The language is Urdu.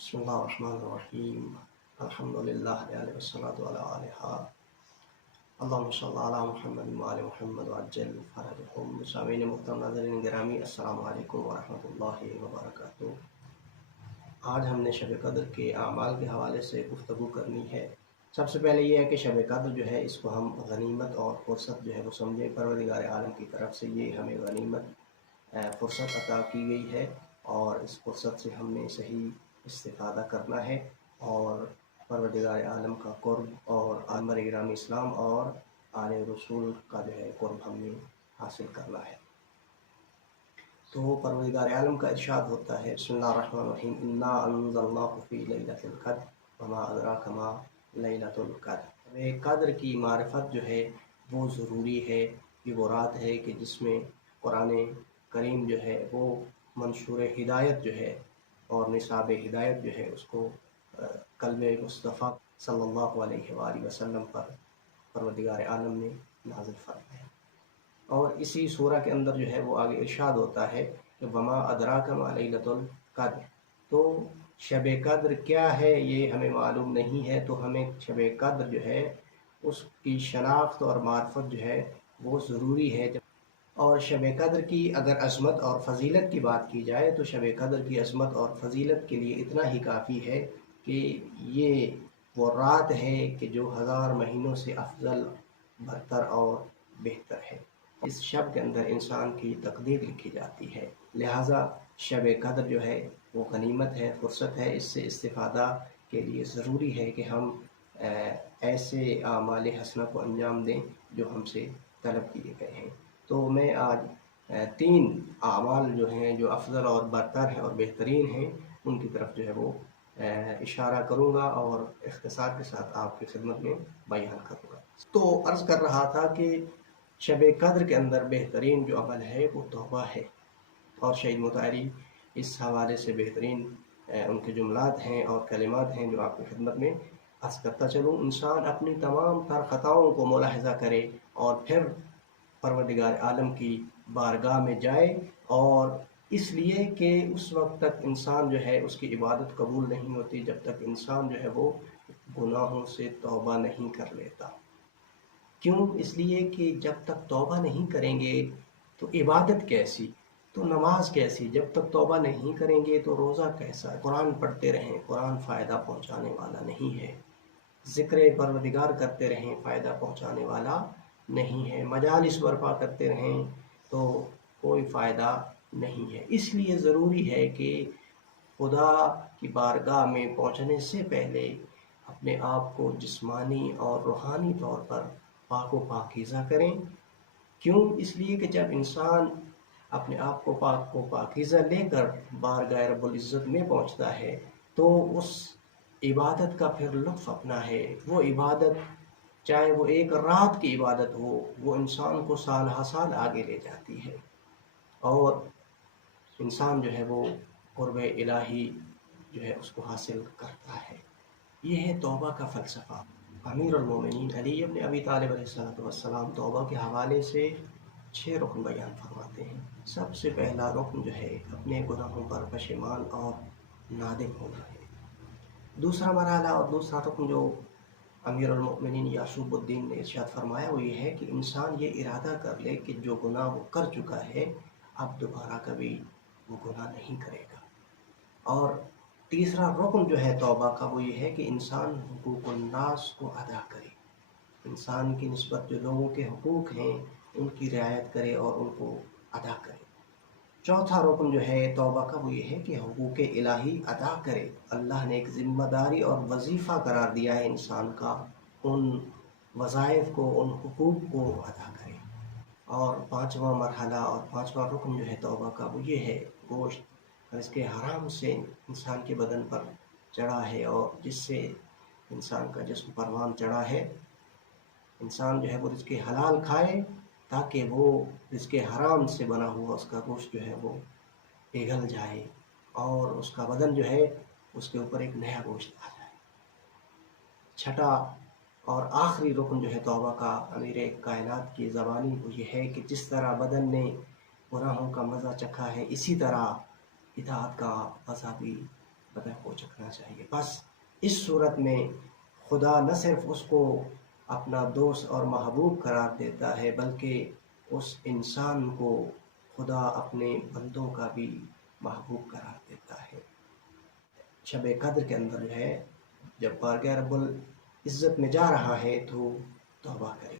بسم اللہ الرحمن الرحیم الحمدللہ والصلاة علی آلہ اللہم صلی علی محمد وعلی محمد وعجل فرجہم۔ سامعین محترم، ناظرین گرامی، السلام علیکم ورحمۃ اللہ وبرکاتہ۔ آج ہم نے شب قدر کے اعمال کے حوالے سے گفتگو کرنی ہے۔ سب سے پہلے یہ ہے کہ شب قدر جو ہے اس کو ہم غنیمت اور فرصت جو ہے وہ سمجھیں۔ پروردگار عالم کی طرف سے یہ ہمیں غنیمت فرصت عطا کی گئی ہے، اور اس فرصت سے ہم نے صحیح استفادہ کرنا ہے، اور پروردگار عالم کا قرب اور عامر گرامی اسلام اور آل رسول کا جو ہے قرب ہم نے حاصل کرنا ہے۔ تو پروردگار عالم کا ارشاد ہوتا ہے، بسم اللہ الرحمن الرحیم، انا انزلناہ فی لیلۃ القدر وما ادراک ما لیلۃ القدر۔ قدر کی معرفت جو ہے وہ ضروری ہے، کہ وہ رات ہے کہ جس میں قرآن کریم جو ہے وہ منشور ہدایت جو ہے اور نصاب ہدایت جو ہے اس کو قلب مصطفیٰ صلی اللہ علیہ وآلہ وسلم پر پروردگار عالم نے نازل فرمایا۔ اور اسی سورہ کے اندر جو ہے وہ آگے ارشاد ہوتا ہے کہ وما ادراک ما لیلۃ القدر۔ تو شب قدر کیا ہے یہ ہمیں معلوم نہیں ہے، تو ہمیں شب قدر جو ہے اس کی شناخت اور معرفت جو ہے وہ ضروری ہے۔ اور شب قدر کی اگر عظمت اور فضیلت کی بات کی جائے تو شب قدر کی عظمت اور فضیلت کے لیے اتنا ہی کافی ہے کہ یہ وہ رات ہے کہ جو 1000 مہینوں سے افضل، برتر اور بہتر ہے۔ اس شب کے اندر انسان کی تقدیر لکھی جاتی ہے، لہٰذا شب قدر جو ہے وہ غنیمت ہے، فرصت ہے۔ اس سے استفادہ کے لیے ضروری ہے کہ ہم ایسے اعمال حسنہ کو انجام دیں جو ہم سے طلب کیے گئے ہیں۔ تو میں آج 3 اعمال جو ہیں جو افضل اور برتر ہیں اور بہترین ہیں ان کی طرف جو ہے وہ اشارہ کروں گا اور اختصار کے ساتھ آپ کی خدمت میں بیان کروں گا۔ تو عرض کر رہا تھا کہ شب قدر کے اندر بہترین جو عمل ہے وہ توبہ ہے، اور شہید مطہری اس حوالے سے بہترین ان کے جملات ہیں اور کلمات ہیں جو آپ کی خدمت میں عرض کرتا چلوں۔ انسان اپنی تمام تر خطاؤں کو ملاحظہ کرے اور پھر پروردگار عالم کی بارگاہ میں جائے، اور اس لیے کہ اس وقت تک انسان جو ہے اس کی عبادت قبول نہیں ہوتی جب تک انسان جو ہے وہ گناہوں سے توبہ نہیں کر لیتا۔ کیوں؟ اس لیے کہ جب تک توبہ نہیں کریں گے تو عبادت کیسی، تو نماز کیسی؟ جب تک توبہ نہیں کریں گے تو روزہ کیسا؟ قرآن پڑھتے رہیں، قرآن فائدہ پہنچانے والا نہیں ہے۔ ذکر پروردگار کرتے رہیں، فائدہ پہنچانے والا نہیں ہے۔ مجالس برپا کرتے رہیں تو کوئی فائدہ نہیں ہے۔ اس لیے ضروری ہے کہ خدا کی بارگاہ میں پہنچنے سے پہلے اپنے آپ کو جسمانی اور روحانی طور پر پاک و پاکیزہ کریں۔ کیوں؟ اس لیے کہ جب انسان اپنے آپ کو پاک و پاکیزہ لے کر بارگاہ رب العزت میں پہنچتا ہے تو اس عبادت کا پھر لطف اپنا ہے۔ وہ عبادت چاہے وہ ایک رات کی عبادت ہو، وہ انسان کو سال ہا سال آگے لے جاتی ہے، اور انسان جو ہے وہ قرب الہی جو ہے اس کو حاصل کرتا ہے۔ یہ ہے توبہ کا فلسفہ۔ امیر المومنین علی ابن ابی طالب علیہ السلام توبہ کے حوالے سے 6 رکن بیان فرماتے ہیں۔ سب سے پہلا رکن جو ہے اپنے گناہوں پر پشیمان اور نادم ہونا ہے۔ دوسرا مرحلہ اور دوسرا رکن جو امیر المؤمنین یعقوب الدین نے ارشاد فرمایا وہ یہ ہے کہ انسان یہ ارادہ کر لے کہ جو گناہ وہ کر چکا ہے اب دوبارہ کبھی وہ گناہ نہیں کرے گا۔ اور تیسرا رکن جو ہے توبہ کا وہ یہ ہے کہ انسان حقوق الناس کو ادا کرے، انسان کی نسبت جو لوگوں کے حقوق ہیں ان کی رعایت کرے اور ان کو ادا کرے۔ چوتھا رکن جو ہے توبہ کا وہ یہ ہے کہ حقوق الہی ادا کرے۔ اللہ نے ایک ذمہ داری اور وظیفہ قرار دیا ہے انسان کا، ان وظائف کو، ان حقوق کو ادا کرے۔ اور پانچواں مرحلہ اور پانچواں رکن جو ہے توبہ کا وہ یہ ہے گوشت رزق حرام سے انسان کے بدن پر چڑھا ہے اور جس سے انسان کا جسم پروان چڑھا ہے، انسان جو ہے وہ رزق حلال کھائے تاکہ وہ رزق حرام سے بنا ہوا اس کا گوشت جو ہے وہ پگھل جائے اور اس کا بدن جو ہے اس کے اوپر ایک نیا گوشت آ جائے۔ چھٹا اور آخری رکن جو ہے توبہ کا امیر کائنات کی زبانی وہ یہ ہے کہ جس طرح بدن نے گناہوں کا مزہ چکھا ہے اسی طرح اطاعت کا مزہ بھی قدر پہنچنا چاہیے. بس اس صورت میں خدا نہ صرف اس کو اپنا دوست اور محبوب قرار دیتا ہے بلکہ اس انسان کو خدا اپنے بندوں کا بھی محبوب قرار دیتا ہے. شب قدر کے اندر جو ہے جب بارگاہ رب العزت میں جا رہا ہے تو توبہ کرے.